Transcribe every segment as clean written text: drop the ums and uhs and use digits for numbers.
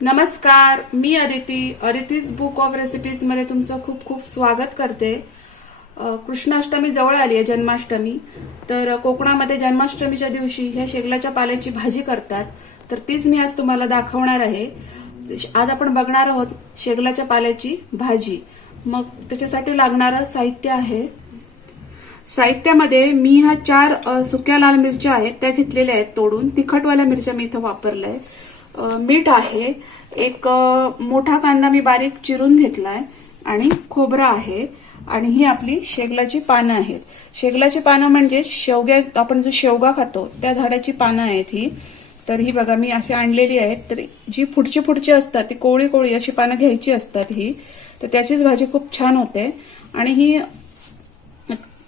नमस्कार, मी अदितीज book of recipes मध्ये तुमचं खूप खूप स्वागत करते। कृष्णाष्टमी जवळ आली आहे, जन्माष्टमी। तर कोकणामध्ये जन्माष्टमीच्या दिवशी ह्या शेगलाच्या पाल्याची भाजी करतात, तर तीच मी आज तुम्हाला दाखवणार आहे। आज आपण बघणार आहोत शेगलाच्या पाल्याची भाजी। मग त्याच्यासाठी लागणारं साहित्य आहे। साहित्यामध्ये मी ह्या 4 सुक्या लाल मिरच्या आहेत त्या घेतलेल्या आहेत तोडून। तिखटवाल्या मिरच्या मी इथं वापरलाय। मीठ आहे, एक मोठा कांदा मी बारीक चिरून घेतलाय आणि खोबरं आहे आणि ही आपली शेगलाची पानं आहेत। शेगलाची पानं म्हणजे आपण जो शेवगा खातो त्या झाडाची पानं आहेत ही। तर ही बघा मी अशी आणलेली आहेत। तर जी पुढची असतात ती कोवळी कोवळी अशी पानं घ्यायची असतात ही, तर त्याचीच भाजी खूप छान होते। आणि ही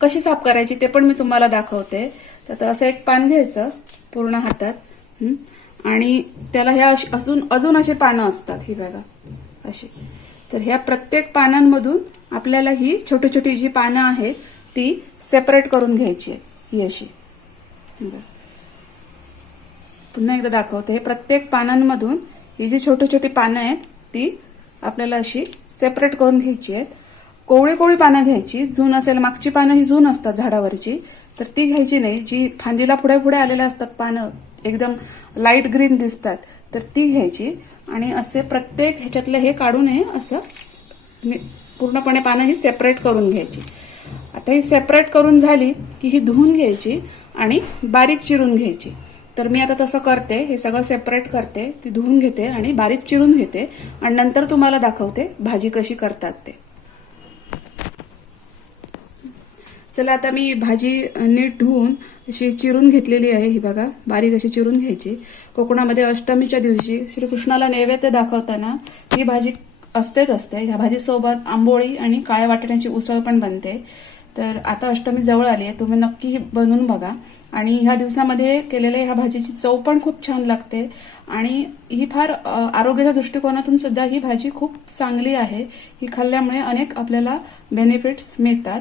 कशी साफ करायची ते पण मी तुम्हाला दाखवते। तर असं एक पान घ्यायचं पूर्ण हातात आणि त्याला ह्या अजून असे पानं असतात ही बघा अशी। तर ह्या प्रत्येक पानांमधून आपल्याला ही छोटी छोटी जी पानं आहेत ती सेपरेट करून घ्यायची आहे, ही अशी। पुन्हा एकदा दाखवते। हे प्रत्येक पानांमधून ही जी छोटी छोटी पानं आहेत ती आपल्याला अशी सेपरेट करून घ्यायची आहेत। कोवळी कोवळी पानं घ्यायची, जून असेल, मागची पानं ही जून असतात झाडावरची, तर ती घ्यायची नाही। जी फांदीला पुढे पुढे आलेल्या असतात पानं, एकदम लाईट ग्रीन दिसतात, तर ती घ्यायची आणि असे प्रत्येक ह्याच्यातलं हे काढून हे असं पूर्णपणे पानं ही सेपरेट करून घ्यायची। आता ही सेपरेट करून झाली की ही धुवून घ्यायची आणि बारीक चिरून घ्यायची। तर मी आता तसं करते, हे सगळं सेपरेट करते, ती धुवून घेते आणि बारीक चिरून घेते आणि नंतर तुम्हाला दाखवते भाजी कशी करतात ते। चला आता मी भाजी नीट धुवून अशी चिरून घेतलेली आहे, ही बघा बारीक अशी चिरून घ्यायची। कोकणामध्ये अष्टमीच्या दिवशी श्रीकृष्णाला नैवेद्य दाखवताना ही भाजी असते। ह्या भाजीसोबत आंबोळी आणि काळ्या वाटाण्याची उसळ पण बनते। तर आता अष्टमी जवळ आली आहे, तुम्ही नक्की ही बनवून बघा। आणि ह्या दिवसामध्ये केलेल्या ह्या भाजीची चव पण खूप छान लागते आणि ही फार आरोग्याच्या दृष्टिकोनातून सुद्धा ही भाजी खूप चांगली आहे। ही खाल्ल्यामुळे अनेक आपल्याला बेनिफिट्स मिळतात।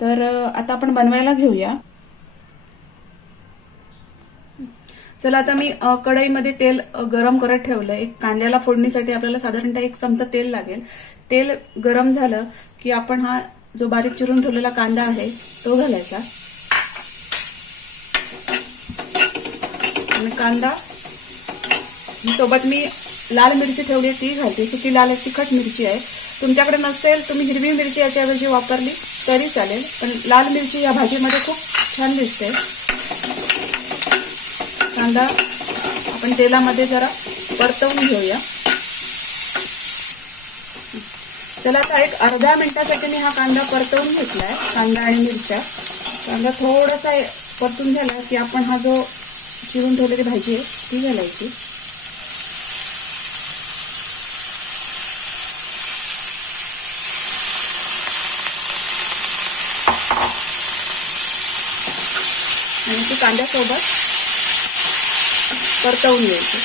तर आता आपण बनवायला घेऊया। चला आता मी कढईमध्ये तेल गरम करत ठेवलंय। एक कांद्याला फोडणीसाठी आपल्याला साधारणतः 1 चमचा तेल लागेल। तेल गरम झालं की आपण हा जो बारीक चिरून ठेवलेला कांदा आहे तो घालायचा आणि कांदा सोबत मी लाल मिरची ठेवली ती घालते, सुकी लाल तिखट मिरची आहे। तुमच्याकडे नसेल तुम्ही हिरवी मिरची याच्याऐवजी वापरली तरी चालेल, पण लाल मिरची या भाजीमध्ये खूप छान दिसते। कांदा आपण तेलामध्ये जरा परतवून घेऊया। चला आता एक अर्ध्या मिनिटासाठी मी हा कांदा परतवून घेतलाय, कांदा आणि मिरच्या। कांदा थोडासा परतून झाला की आपण हा जो चिरून ठेवलेली भाजी आहे ती घालायची। आणि ती कांद्यासोबत परतवून घ्यायची।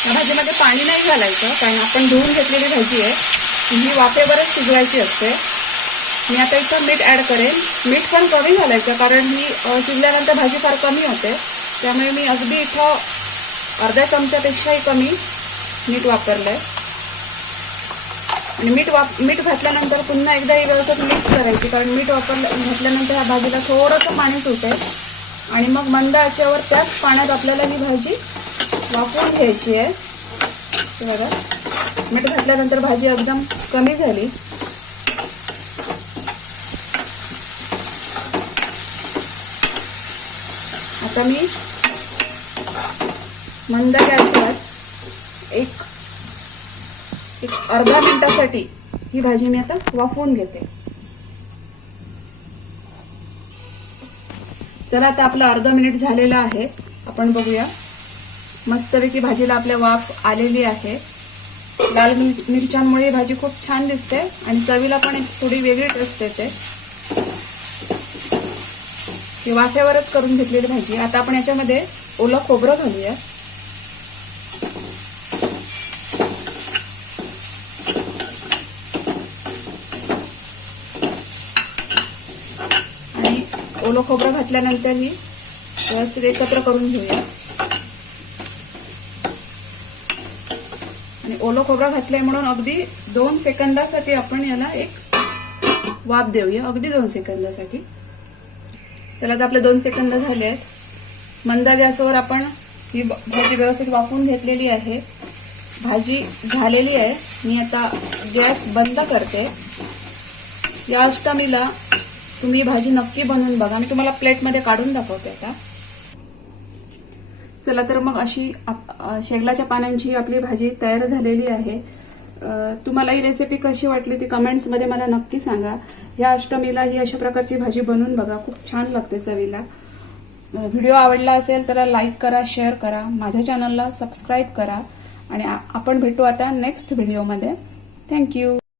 या भाजीमध्ये पाणी नाही घालायचं, कारण आपण धुवून घेतलेली भाजी आहे, ही वाफेवरच शिजवायची असते। मी आता इथं मीठ ऍड करेन। मीठ पण कमी घालायचं, कारण ही शिजल्यानंतर भाजी फार कमी होते, त्यामुळे मी अगदी इथं अर्ध्या चमच्यापेक्षाही कमी मीठ वापरलंय। आणि मीठ घातल्यानंतर पुन्हा एकदा ही व्यवस्थित मिक्स करायची, कारण मीठ घातल्यानंतर ह्या भाजीला थोडंसं पाणी सुटेल आणि मग मंद आचेवर त्याच पाण्यात आपल्याला ही भाजी वाफवून घ्यायची आहे। बघा मीठ घातल्यानंतर भाजी एकदम कमी झाली। आता मी मंद गॅसवर एक अर्ध्या मिनिटासाठी ही भाजी मी आता वाफवून घेते। चला आता आपलं अर्धा मिनिट झालेलं आहे, आपण बघूया। मस्तपैकी भाजीला आपल्या वाफ आलेली आहे। लाल मिरच्यांमुळे भाजी खूप छान दिसते आणि चवीला पण एक थोडी वेगळी टेस्ट येते। ही वाफेवरच करून घेतलेली भाजी। आता आपण याच्यामध्ये ओलं खोबरं घालूया। ओलं खोबरं घातल्यानंतर ही व्यवस्थित एकत्र करून घेऊया. आणि ओलं खोबरं घातलंय म्हणून अगदी 2 सेकंदासाठी आपण याला एक वाफ देऊया, अगदी 2 सेकंदासाठी. चला आता आपले 2 सेकंद झाले आहेत. मंद गॅसवर आपण ही भाजी व्यवस्थित वाफवून घेतलेली आहे. भाजी झालेली आहे. मी आता गॅस बंद करते. या अष्टमीला तुम्ही भाजी नक्की बनवून बघा. मी तुम्हाला प्लेटमध्ये काढून दाखवते आता. चला तर मग अशी शेगलाच्या पानांची आपली भाजी तयार झालेली आहे. तुम्हाला ही रेसिपी कशी वाटली ती कमेंट्समध्ये मला नक्की सांगा. या अष्टमीला ही अशा प्रकारची भाजी बनवून बघा, खूप छान लागते चवीला. व्हिडिओ आवडला असेल तर लाईक करा, शेअर करा, माझ्या चॅनलला सबस्क्राईब करा आणि आपण भेटू आता नेक्स्ट व्हिडिओमध्ये. थँक्यू.